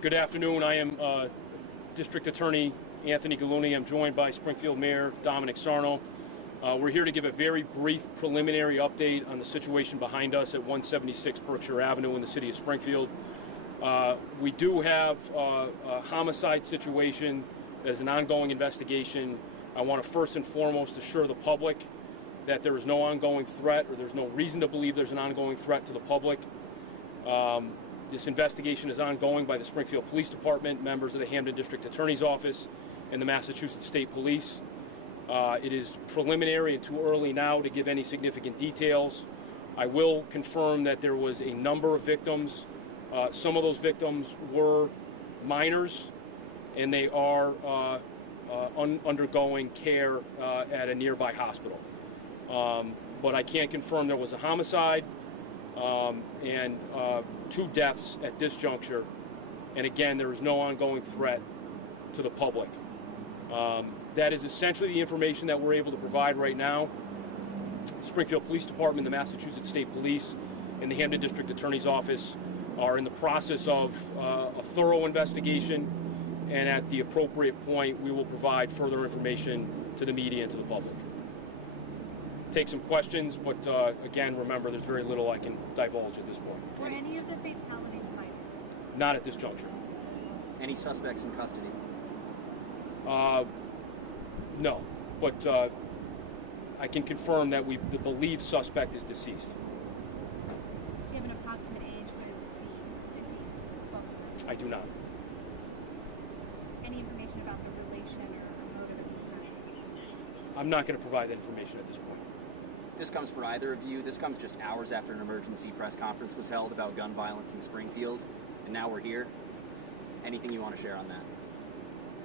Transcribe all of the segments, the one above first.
Good afternoon. I am District Attorney Anthony Gulluni. I'm joined by Springfield Mayor Dominic Sarno. We're here to give a very brief preliminary update on the situation behind us at 176 Berkshire Avenue in the city of Springfield. We do have a homicide situation as an ongoing investigation. I want to first and foremost assure the public that there is no ongoing threat, or there's no reason to believe there's an ongoing threat to the public. This investigation is ongoing by the Springfield Police Department, members of the Hampden District Attorney's Office, and the Massachusetts State Police. It is preliminary and too early now to give any significant details. I will confirm that there was a number of victims. Some of those victims were minors, and they are undergoing care at a nearby hospital. But I can't confirm there was a homicide and 2 deaths at this juncture. And again, there is no ongoing threat to the public. That is essentially the information that we're able to provide right now. The Springfield Police Department, the Massachusetts State Police, and the Hampden District Attorney's Office are in the process of a thorough investigation, and at the appropriate point, we will provide further information to the media and to the public. Take some questions, but again, remember, there's very little I can divulge at this point. Were any of the fatalities minors? Not at this juncture. Any suspects in custody? No, but I can confirm that the believed suspect is deceased. Do you have an approximate age for the deceased? I do not. Any information about the relation or motive of these deaths? I'm not going to provide that information at this point. This comes for either of you. This comes just hours after an emergency press conference was held about gun violence in Springfield, and now we're here. Anything you want to share on that?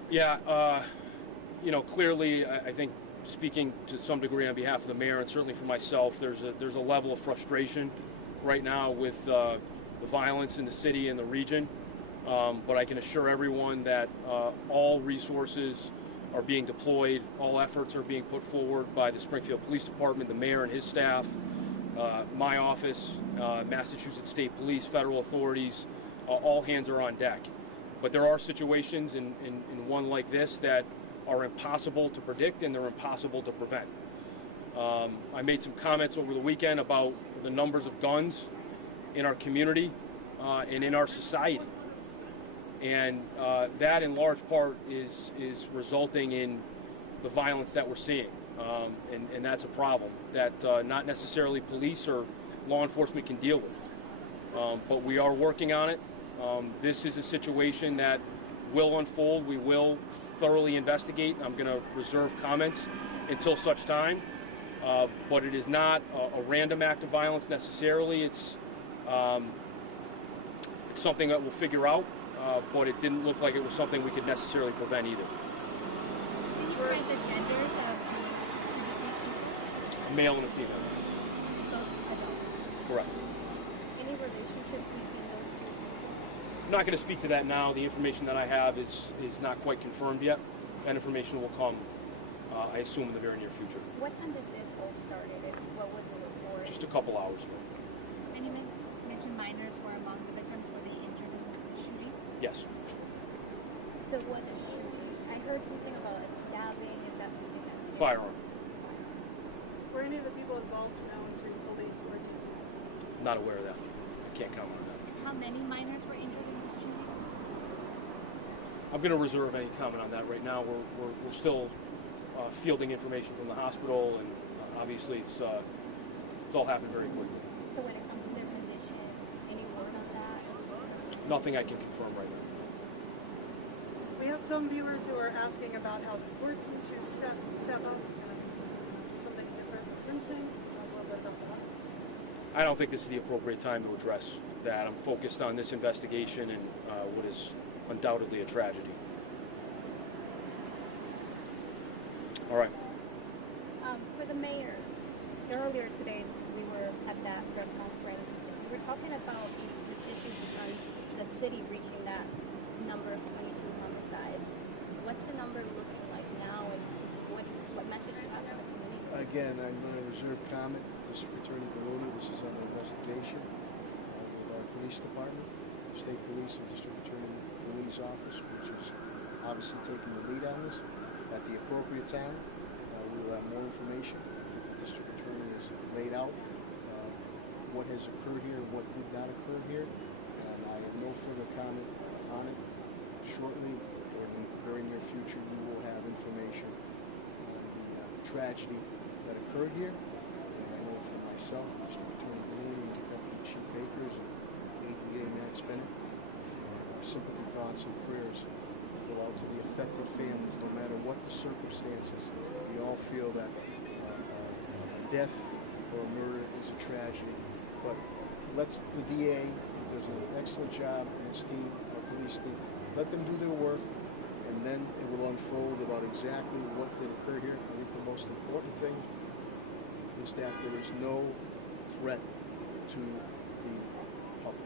Yeah, clearly, I think speaking to some degree on behalf of the mayor and certainly for myself, there's a level of frustration right now with the violence in the city and the region. But I can assure everyone that all resources are being deployed, all efforts are being put forward by the Springfield Police Department, the mayor and his staff, my office, Massachusetts State Police, federal authorities, all hands are on deck. But there are situations in one like this that are impossible to predict and they're impossible to prevent. I made some comments over the weekend about the numbers of guns in our community and in our society. And that, in large part, is resulting in the violence that we're seeing. And that's a problem that not necessarily police or law enforcement can deal with. But we are working on it. This is a situation that will unfold. We will thoroughly investigate. I'm going to reserve comments until such time. But it is not a random act of violence necessarily. It's something that we'll figure out. But it didn't look like it was something we could necessarily prevent either. Can you provide the genders of the 2 deceased people? A male and a female. Both adults. Correct. Any relationships between those 2 people? I'm not going to speak to that now. The information that I have is not quite confirmed yet. That information will come, I assume, in the very near future. What time did this all start and what was the report? Just a couple hours ago. And you mentioned minors were among the victims. Were they injured in the shooting? Yes. So it was a shooting. I heard something about a stabbing. Is that something that... Firearm. Were any of the people involved known to police or DC? Not aware of that. I can't comment on that. How many minors were injured in this shooting? I'm going to reserve any comment on that right now. We're still fielding information from the hospital, and obviously it's all happened very quickly. So when it comes to their condition, any word on that? Nothing I can confirm right now. We have some viewers who are asking about how the courts need to step up and do something different in sentencing. A little bit about that. I don't think this is the appropriate time to address that. I'm focused on this investigation and what is undoubtedly a tragedy. All right. For the mayor, earlier today we were at that press conference. We were talking about these issues on the city reaching that number of 22 homicides. What's the number looking like now, and what message you have for the community? Again, I'm going to reserve comment. District Attorney Gulluni, this is under investigation with our police department, state police, and District Attorney Gulluni. Attorney's Office, which is obviously taking the lead on this. At the appropriate time, we will have more information. The District Attorney has laid out what has occurred here and what did not occur here. And I have no further comment on it. Shortly, or in the very near future, you will have information on the tragedy that occurred here. And I know for myself, District Attorney Gulluni, and Deputy Chief Akers, and ADA Max Bennett, our sympathy, thoughts, and prayers go out to the affected families, no matter what the circumstances. We all feel that a death or a murder is a tragedy, but the DA does an excellent job, and his team, our police team, let them do their work, and then it will unfold about exactly what did occur here. I think the most important thing is that there is no threat to the public.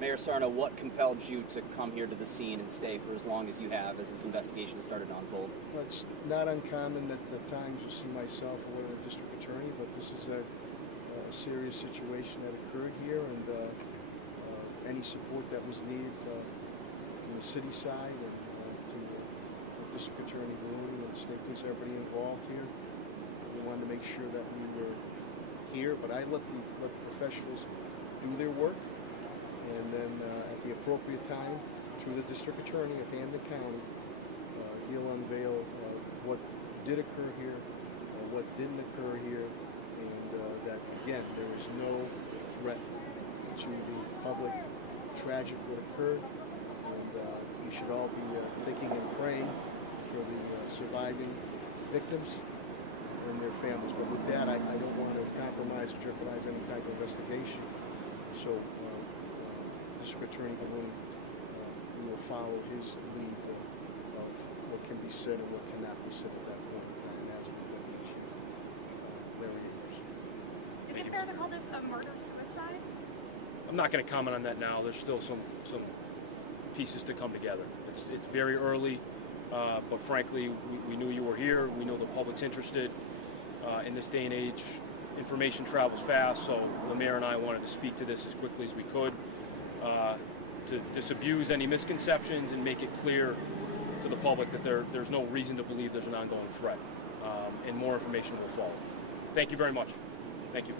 Mayor Sarno, what compelled you to come here to the scene and stay for as long as you have as this investigation started to unfold? Well, it's not uncommon that at times you see myself or the district attorney, but this is a serious situation that occurred here, and any support that was needed from the city side and to District Attorney Gulluni and the state police, everybody involved here. We wanted to make sure that we were here, but I let the professionals do their work, and then at the appropriate time, through the District Attorney of Hampden County, he'll unveil what did occur here, what didn't occur here, and that, again, there is no threat to the public. Tragic what occurred, and we should all be thinking and praying for the surviving victims and their families. But with that, I don't want to compromise or jeopardize any type of investigation. So District Attorney Gulluni, we will follow his lead of what can be said and what cannot be said at that point in time, as with Deputy Chief Larry Akers. Is it fair to call this a murder-suicide? I'm not going to comment on that now. There's still some pieces to come together. It's very early, but frankly, we knew you were here. We know the public's interested. In this day and age, information travels fast, so the mayor and I wanted to speak to this as quickly as we could to disabuse any misconceptions and make it clear to the public that there's no reason to believe there's an ongoing threat, and more information will follow. Thank you very much. Thank you.